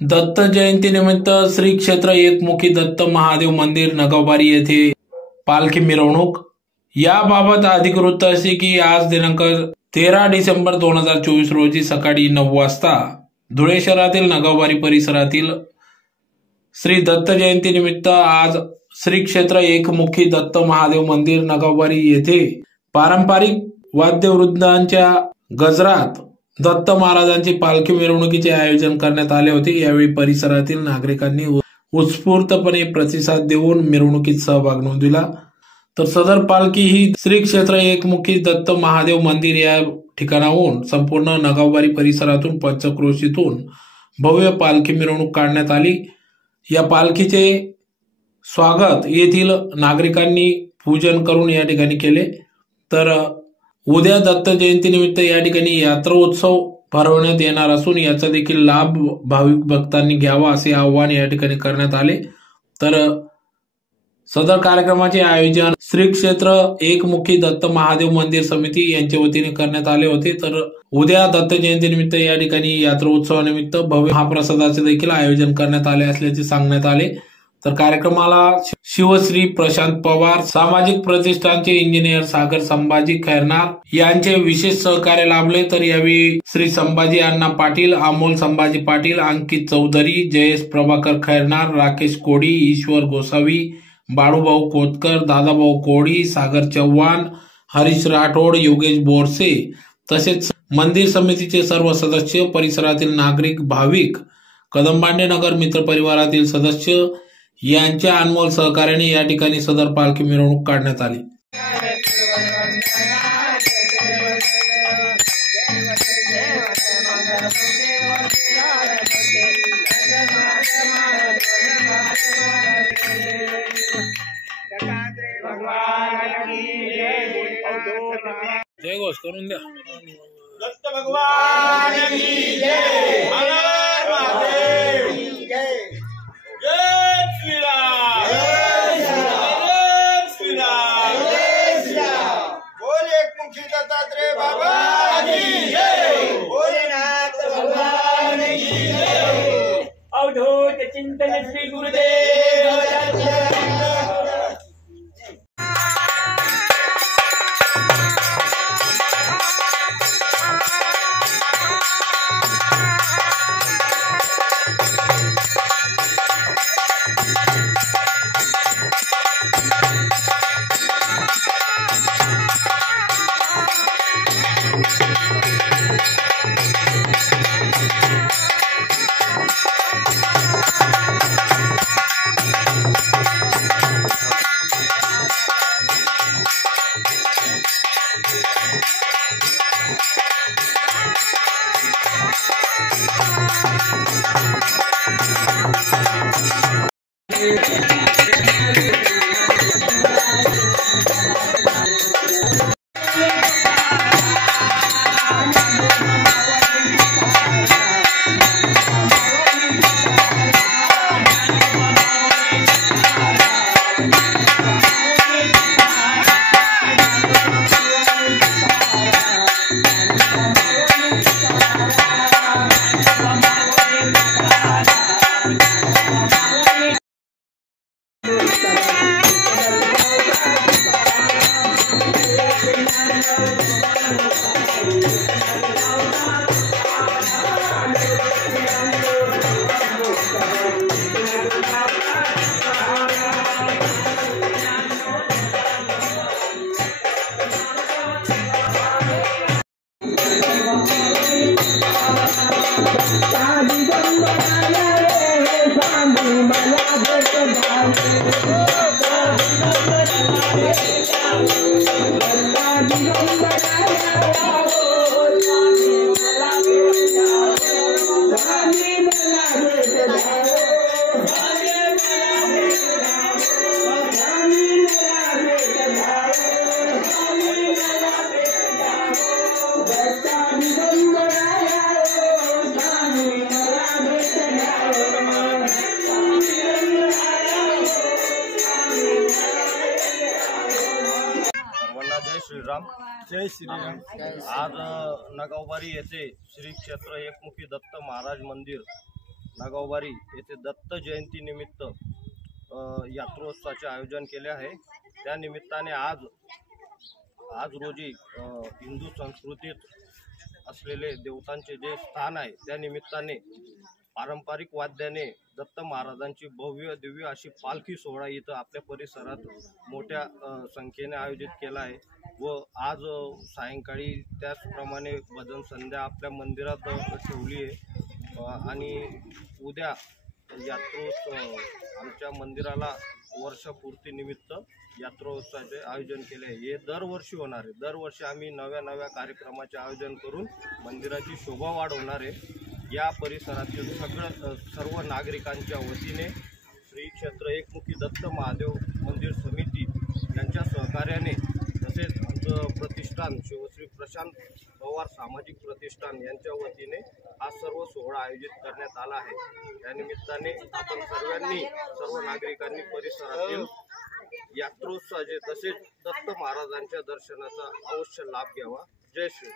दत्त जयंतीनिमित्त श्री क्षेत्र एकमुखी दत्त महादेव मंदिर नगावबारी येथे पालखी मिरवणूक। याबाबत अधिक वृत्त असे की आज दिनांक 13 डिसेंबर 2024 रोजी सकाळी 9 वाजता धुळे शहरातील नगावबारी परिसरातील श्री दत्त जयंतीनिमित्त आज श्री क्षेत्र एकमुखी दत्त महादेव मंदिर नगावबारी येथे पारंपरिक वाद्यवृंदांच्या गजरात दत्त महाराजांची पालखी मिरवणुकीचे आयोजन करण्यात आले होते। यावेळी परिसरातील नागरिकांनी उत्स्फूर्तपणे प्रतिसाद देऊन मिरवणुकीत सहभाग नोंदविला। तर सदर पालखी ही श्री क्षेत्र एकमुखी दत्त महादेव मंदिर या ठिकाणाहून संपूर्ण नगावबारी परिसरातून पंचक्रोशीतून भव्य पालखी मिरवणूक काढण्यात आली। या पालखीचे स्वागत येथील नागरिकांनी पूजन करून या ठिकाणी केले। तर उद्या दत्त जयंतीनिमित्त या ठिकाणी यात्रा उत्सव भरवण्यात येणार असून याचा देखील लाभ भाविक भक्तांनी घ्यावा असे आवाहन या ठिकाणी करण्यात आले। तर सदर कार्यक्रमाचे आयोजन श्री क्षेत्र एकमुखी दत्त महादेव मंदिर समिती यांच्या वतीने करण्यात आले होते। तर उद्या दत्त जयंतीनिमित्त या ठिकाणी यात्रा उत्सवानिमित्त भव्य महाप्रसादाचे देखील आयोजन करण्यात आले असल्याचे सांगण्यात आले। तर कार्यक्रमाला शिवश्री प्रशांत पवार, सामाजिक प्रतिष्ठानचे इंजिनियर सागर संभाजी खैरनार यांचे विशेष सहकार्य लाभले। तर यावेळी श्री संभाजी अण्णा पाटील, अमोल संभाजी पाटील, अंकित चौधरी, जयेश प्रभाकर खैरनार, राकेश कोडी, ईश्वर गोसावी, बाळूभाऊ कोतकर, दादाभाऊ कोडी, सागर चव्हाण, हरीश राठोड, योगेश बोरसे तसेच मंदिर समितीचे सर्व सदस्य, परिसरातील नागरिक, भाविक, कदमबांडे नगर मित्र परिवारातील सदस्य यांच्या अनमोल सहकार्याने या ठिकाणी सदर पालखी मिरवणूक काढण्यात आली। जय घोष करून द्या। दत्त भगवान की जय। हर महादेव जय। जय श्री राम। जय श्री राम। जय श्री राम। बोल एकमुखी दत्तात्रेय बाबा की जय। भोलेनाथ भगवान की जय। अवधूत चिंतन श्री गुरुदेव दत्त। श्रीराम। जय श्रीराम। आज नगावबारी येथे श्री क्षेत्र एकमुखी दत्त महाराज मंदिर नागावबारी येथे दत्त जयंती निमित्त यात्रोत्सवाचे आयोजन केले आहे। त्या निमित्ताने आज रोजी हिंदू संस्कृतीत असलेले देवतांचे जे स्थान आहे त्या निमित्ताने पारंपरिक वाद्याने दत्त महाराजांची भव्य दिव्य अशी पालखी सोहळा इथं आपल्या परिसरात मोठ्या संख्येने आयोजित केला आहे व आज सायंकाळी त्याचप्रमाणे भजन संध्या आपल्या मंदिरात ठेवली आहे आणि उद्या यात्रोत्सव आमच्या मंदिराला वर्षपूर्तीनिमित्त यात्रोत्सवाचे आयोजन केले आहे। हे दरवर्षी होणार आहे। दरवर्षी आम्ही नव्या कार्यक्रमाचे आयोजन करून मंदिराची शोभा वाढवणार आहे। या परिसरातील सर्व नागरिकांच्या वतीने श्री क्षेत्र एकमुखी दत्त महादेव मंदिर समिती यांच्या सहकार्याने तसेच आमचं प्रतिष्ठान शिवश्री प्रशांत पवार सामाजिक प्रतिष्ठान यांच्या वतीने हा सर्व सोहळा आयोजित करण्यात आला आहे। त्यानिमित्ताने आपण सर्व नागरिकांनी परिसरातील यात्रोत्सवाचे तसेच दत्त महाराजांच्या दर्शनाचा अवश्य लाभ घ्यावा। जय श्री